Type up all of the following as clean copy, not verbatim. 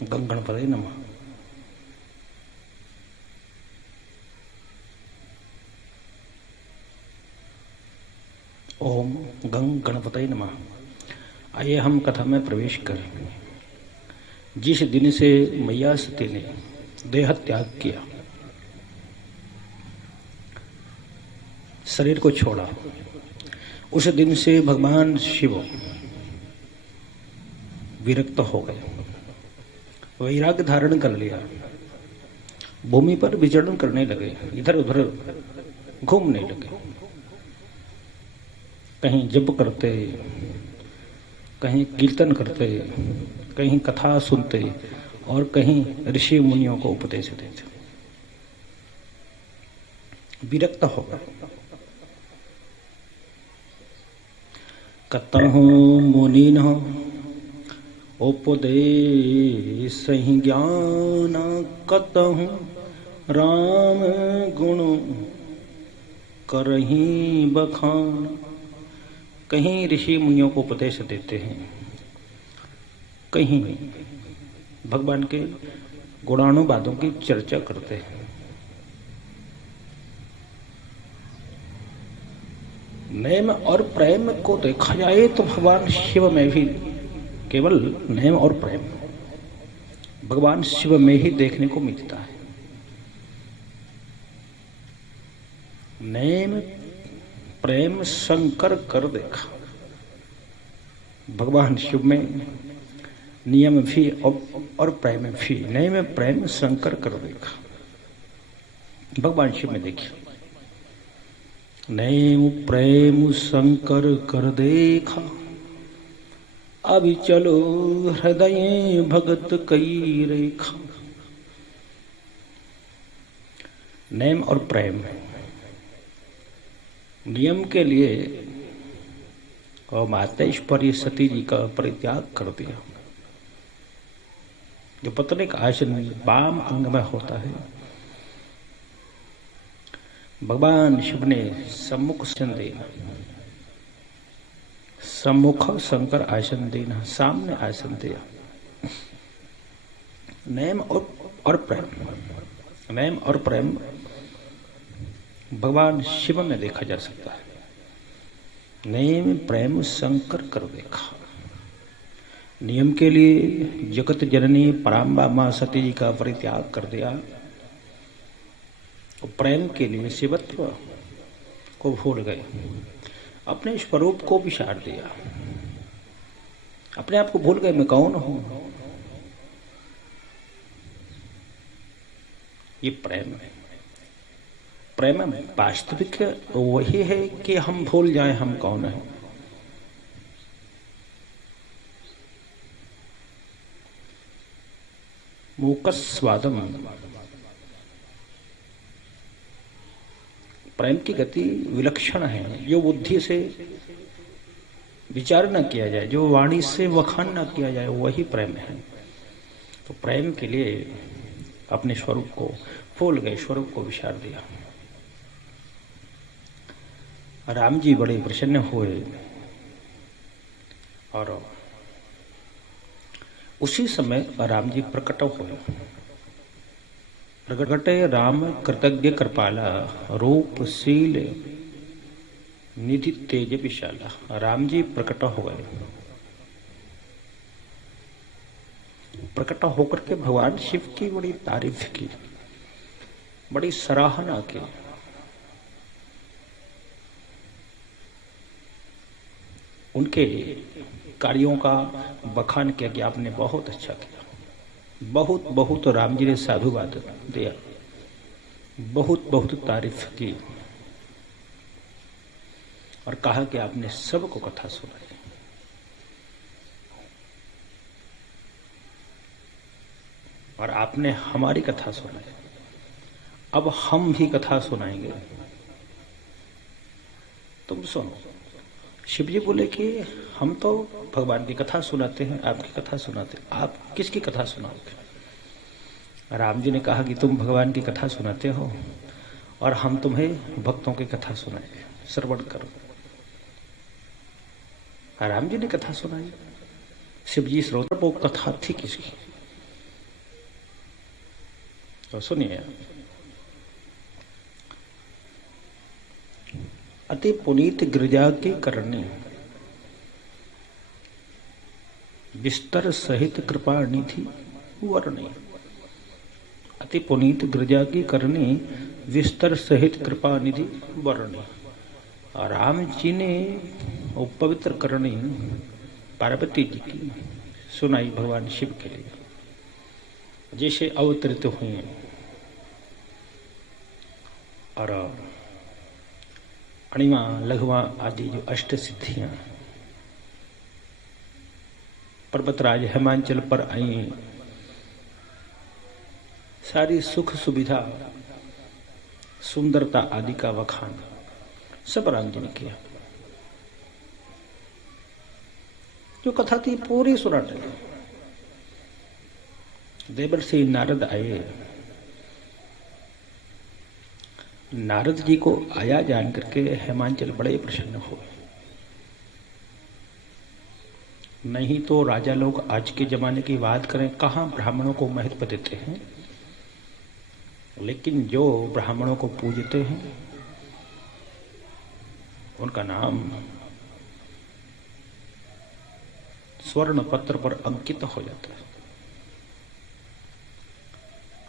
गं गणपतये नमः। ओम गं गणपतये नमः। आइए हम कथा में प्रवेश करें। जिस दिन से मैया सती ने देह त्याग किया, शरीर को छोड़ा, उस दिन से भगवान शिव विरक्त हो गए, वैराग्य धारण कर लिया, भूमि पर विचरण करने लगे, इधर उधर घूमने लगे। कहीं जप करते, कहीं कीर्तन करते, कहीं कथा सुनते और कहीं ऋषि मुनियों को उपदेश देते। विरक्त हो गए। कतहु मुनिन उपदेश ज्ञान, कतहु राम गुण करही बखान। कहीं ऋषि मुनियों को उपदेश देते हैं, कहीं भगवान के गुणानुवादों की चर्चा करते हैं। नेम और प्रेम को देखा जाए तो भगवान शिव में भी केवल नेम और प्रेम भगवान शिव में ही देखने को मिलता है। नेम प्रेम शंकर कर देखा। भगवान शिव में नियम भी और प्रेम भी, नेम प्रेम शंकर कर देखा। भगवान शिव में देखिए, नेम प्रेम शंकर कर देखा, अभी चलो हृदय भगत कई रेखा। नेम और प्रेम नियम के लिए और मातेश्वरी सती जी का परित्याग कर दिया। जो पत्नी का आसन वाम अंग में होता है, भगवान शिव ने सम्मुख आसन देना, सम्मुख शंकर आसन देना, सामने आसन दिया। नेम और प्रेम, नेम और प्रेम भगवान शिव में देखा जा सकता है। नेम प्रेम शंकर कर देखा। नियम के लिए जगत जननी पराम्बा मां सती जी का परित्याग कर दिया, और प्रेम के लिए शिवत्व को भूल गए, अपने स्वरूप को विसार दिया, अपने आप को भूल गए, मैं कौन हूं। ये प्रेम है। प्रेम में वास्तविक वही है कि हम भूल जाएं हम कौन हैं। मूकस्वादम, प्रेम की गति विलक्षण है। जो बुद्धि से विचार न किया जाए, जो वाणी से वखान न किया जाए, वही प्रेम है। तो प्रेम के लिए अपने स्वरूप को भूल गए, स्वरूप को विसार दिया। राम जी बड़े प्रसन्न हुए और उसी समय राम जी प्रकट हुए। प्रकटे राम कृतज्ञ कृपाला, रूपशील निधि तेज विशाला। राम जी प्रकट हो गए। प्रकट होकर के भगवान शिव की बड़ी तारीफ की, बड़ी सराहना की। उनके कार्यों का बखान किया कि आपने बहुत अच्छा किया, बहुत बहुत राम जी ने साधुवाद दिया, बहुत बहुत तारीफ की, और कहा कि आपने सबको कथा सुनाई। और आपने हमारी कथा सुनाई, अब हम भी कथा सुनाएंगे, तुम सुनो। शिव जी बोले कि हम तो भगवान की कथा सुनाते हैं, आपकी कथा सुनाते हैं, आप किसकी कथा सुनाओगे। राम जी ने कहा कि तुम भगवान की कथा सुनाते हो और हम तुम्हें भक्तों की कथा सुनाएंगे, श्रवण करो। राम जी ने कथा सुनाई। शिव जी श्रोता, वो कथा थी किसकी? तो सुनिए, अति पुनीत गिरजा की करनी, बिस्तर सहित कृपा निधि वर्णी। अति पुनीत गिरजा की करनी, विस्तर सहित कृपा निधि वर्णी। राम जी ने वो पवित्र करनी पार्वती जी की सुनाई भगवान शिव के लिए, जैसे अवतरित हुई हैं। और अणिमा लघुआ आदि जो अष्ट सिद्धियां पर्वतराज हिमांचल पर आई, सारी सुख सुविधा सुंदरता आदि का वखान सब राम जी ने किया। जो कथा थी पूरी सुना डाली। देवर्षि नारद आए। नारद जी को आया जान करके हिमांचल बड़े प्रसन्न हुए। नहीं तो राजा लोग आज के जमाने की बात करें, कहां ब्राह्मणों को महत्व देते हैं, लेकिन जो ब्राह्मणों को पूजते हैं उनका नाम स्वर्ण पत्र पर अंकित हो जाता है।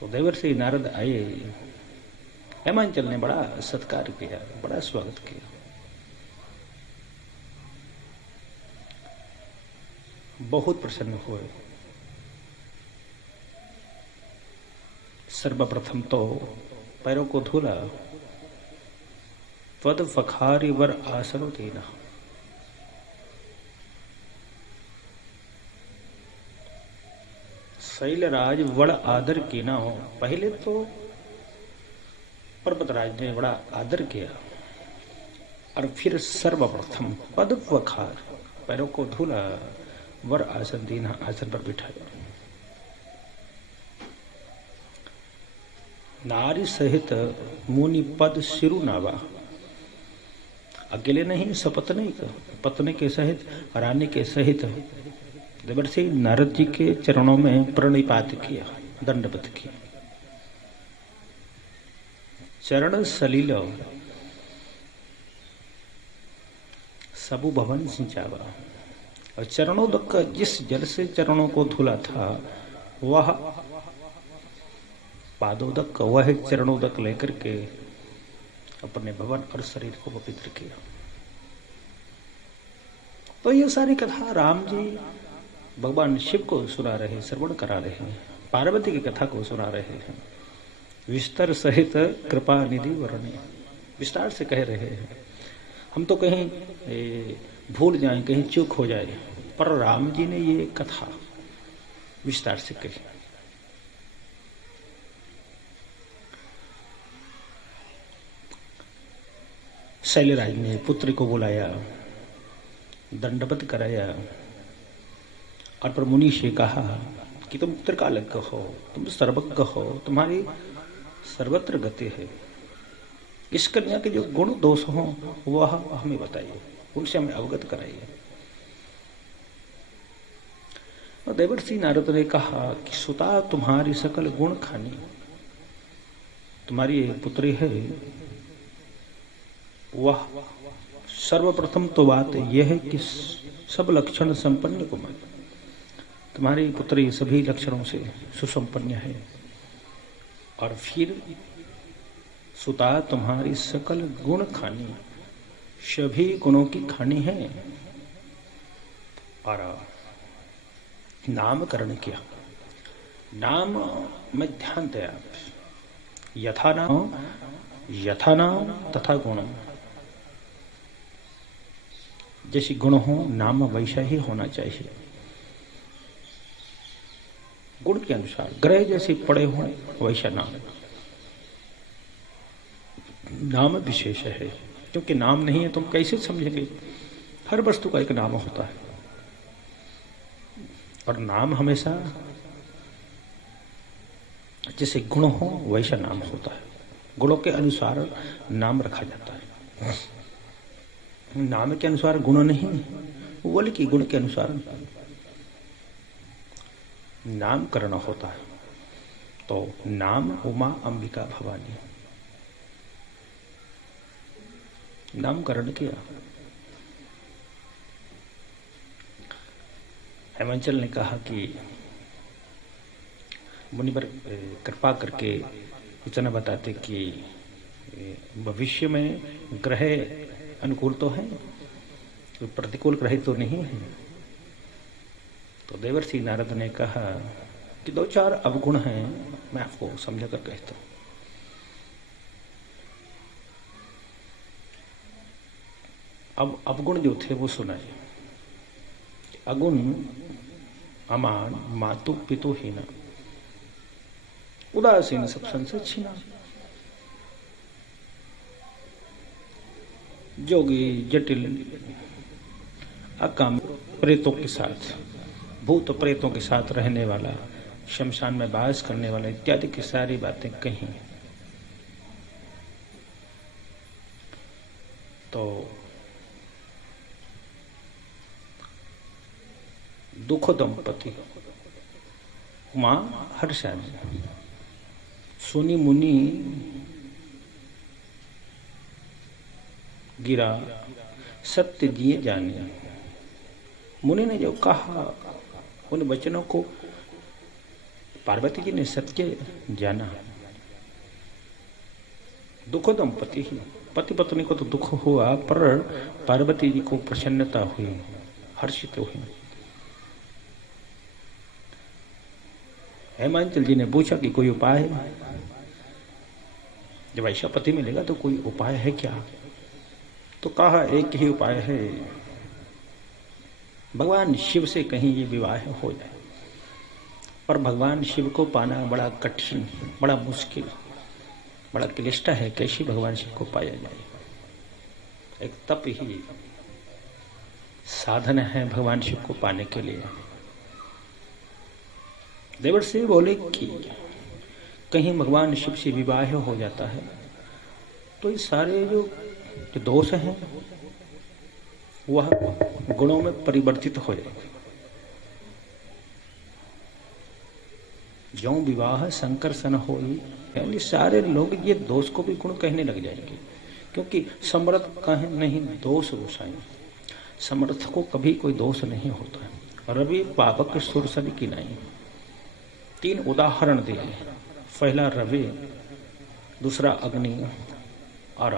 तो देवर्षि नारद आए, हिमांचल ने बड़ा सत्कार किया, बड़ा स्वागत किया। बहुत प्रसन्न हुए। सर्वप्रथम तो पैरों को धुला, त्वद फखारी वर आसन देना। शैलराज बड़ा आदर की ना हो। पहले तो पर्वतराज ने बड़ा आदर किया और फिर सर्वप्रथम पद वखार, पैरों को धुला, वर आसन देना, आसन पर बिठाया। नारी सहित मुनि पद सिरु नावा। अकेले नहीं, सपत्नी पत्नी के सहित, रानी के सहित देवर्षि नारद जी के चरणों में प्रणिपात किया, दंडवत किया। चरण सलील सबु भवन सिंचावा। और चरणोदक, जिस जल से चरणों को धुला था वह पादोदक, वह चरणोदक लेकर के अपने भवन और शरीर को पवित्र किया। तो ये सारी कथा राम जी भगवान शिव को सुना रहे, श्रवण करा रहे हैं, पार्वती की कथा को सुना रहे हैं। विस्तार सहित कृपा निधि वर्णी, विस्तार से कह रहे हैं। हम तो कहीं भूल जाएं, कहीं चूक हो जाए, पर राम जी ने ये कथा विस्तार से कही। शैलराज ने पुत्र को बुलाया, दंडवत कराया और पर मुनि से कहा कि तुम त्रिकालज्ञ हो, तुम सर्वज्ञ हो, तुम्हारी सर्वत्र गति है। इस कन्या के जो गुण दोष हो वह हमें बताइए, उनसे हमें अवगत कराइए। और देवर्षि नारद ने कहा कि सुता तुम्हारी सकल गुण खानी, तुम्हारी पुत्री है, वह सर्वप्रथम तो बात यह है कि सब लक्षण संपन्न कुमार, तुम्हारी पुत्री सभी लक्षणों से सुसंपन्न है। और फिर सुता तुम्हारी सकल गुण खानी, सभी गुणों की खानी है। और नामकरण किया। नाम में ध्यान दे आप, यथा नाम तथा गुणम। जैसे गुण हो नाम वैसा ही होना चाहिए, गुण के अनुसार। ग्रह जैसे पड़े हो वैसा नाम। नाम विशेष है, क्योंकि नाम नहीं है तुम कैसे समझेंगे। हर वस्तु का एक नाम होता है और नाम हमेशा जैसे गुण हो वैसा नाम होता है। गुणों के अनुसार नाम रखा जाता है। नाम के अनुसार गुण नहीं, बल्कि गुण के अनुसार नामकरण होता है। तो नाम उमा अंबिका भवानी, नामकरण किया। हेमंचल ने कहा कि मुनिवर कृपा करके इतना बताते कि भविष्य में ग्रह अनुकूल तो है, प्रतिकूल ग्रह तो नहीं है। तो देवर्षि नारद ने कहा कि 2-4 अवगुण हैं, मैं आपको समझा कर कहता हूं। अब अवगुण जो थे वो सुनाए। अगुण अमान मातु पितु हीना, उदासीन सब संसे छीना। जोगी जटिल अकाम प्रेतों के साथ, भूत प्रेतों के साथ रहने वाला, शमशान में वास करने वाला इत्यादि की सारी बातें कही। तो दुखो दंपति उमा हर्षानी, सोनी मुनि गिरा सत्य दिए जाने। मुनि ने जो कहा उन वचनों को पार्वती जी ने सत्य जाना। दुखो दंपति ही, पति पत्नी को तो दुख हुआ, पर पार्वती जी को प्रसन्नता हुई, हर्षित हुई। हेमंचल जी ने पूछा कि कोई उपाय है? जब ऐसा पति मिलेगा तो कोई उपाय है क्या? तो कहा एक ही उपाय है, भगवान शिव से कहीं ये विवाह हो जाए। पर भगवान शिव को पाना बड़ा कठिन, बड़ा मुश्किल, बड़ा क्लिष्ट है। कैसे भगवान शिव को पाया जाए? एक तप ही साधन है भगवान शिव को पाने के लिए। देवर्षि बोले कि कहीं भगवान शिव से विवाह हो जाता है तो ये सारे जो दोष हैं वह गुणों में परिवर्तित हो जाएंगे। जो विवाह शंकर सन होई, यानी सारे लोग ये दोष को भी गुण कहने लग जाएंगे, क्योंकि समर्थ कहे नहीं दोष गोसाई, समर्थ को कभी कोई दोष नहीं होता है। रवि पावक सुरसरी की नहीं। 3 उदाहरण दिए, पहला रवि, दूसरा अग्नि और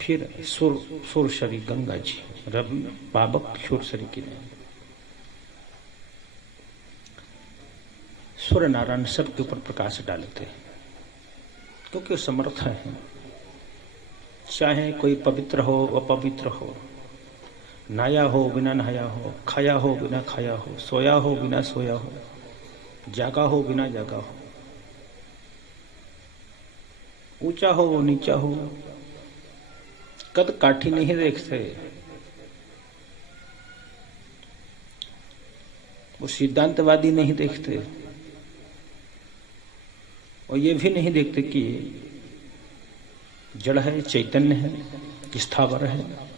फिर सुरसरी गंगा जी। रवि पावक सुरसरी की नहीं। सूर्य नारायण सबके ऊपर प्रकाश डालते हैं क्योंकि वो समर्थ है। चाहे कोई पवित्र हो अपवित्र हो, नहाया हो बिना नहाया हो, खाया हो बिना खाया हो, सोया हो बिना सोया हो, जागा हो बिना जागा हो, ऊंचा हो नीचा हो, कद काठी नहीं देखते। वो सिद्धांतवादी नहीं देखते और ये भी नहीं देखते कि जड़ है, चैतन्य है, स्थावर है।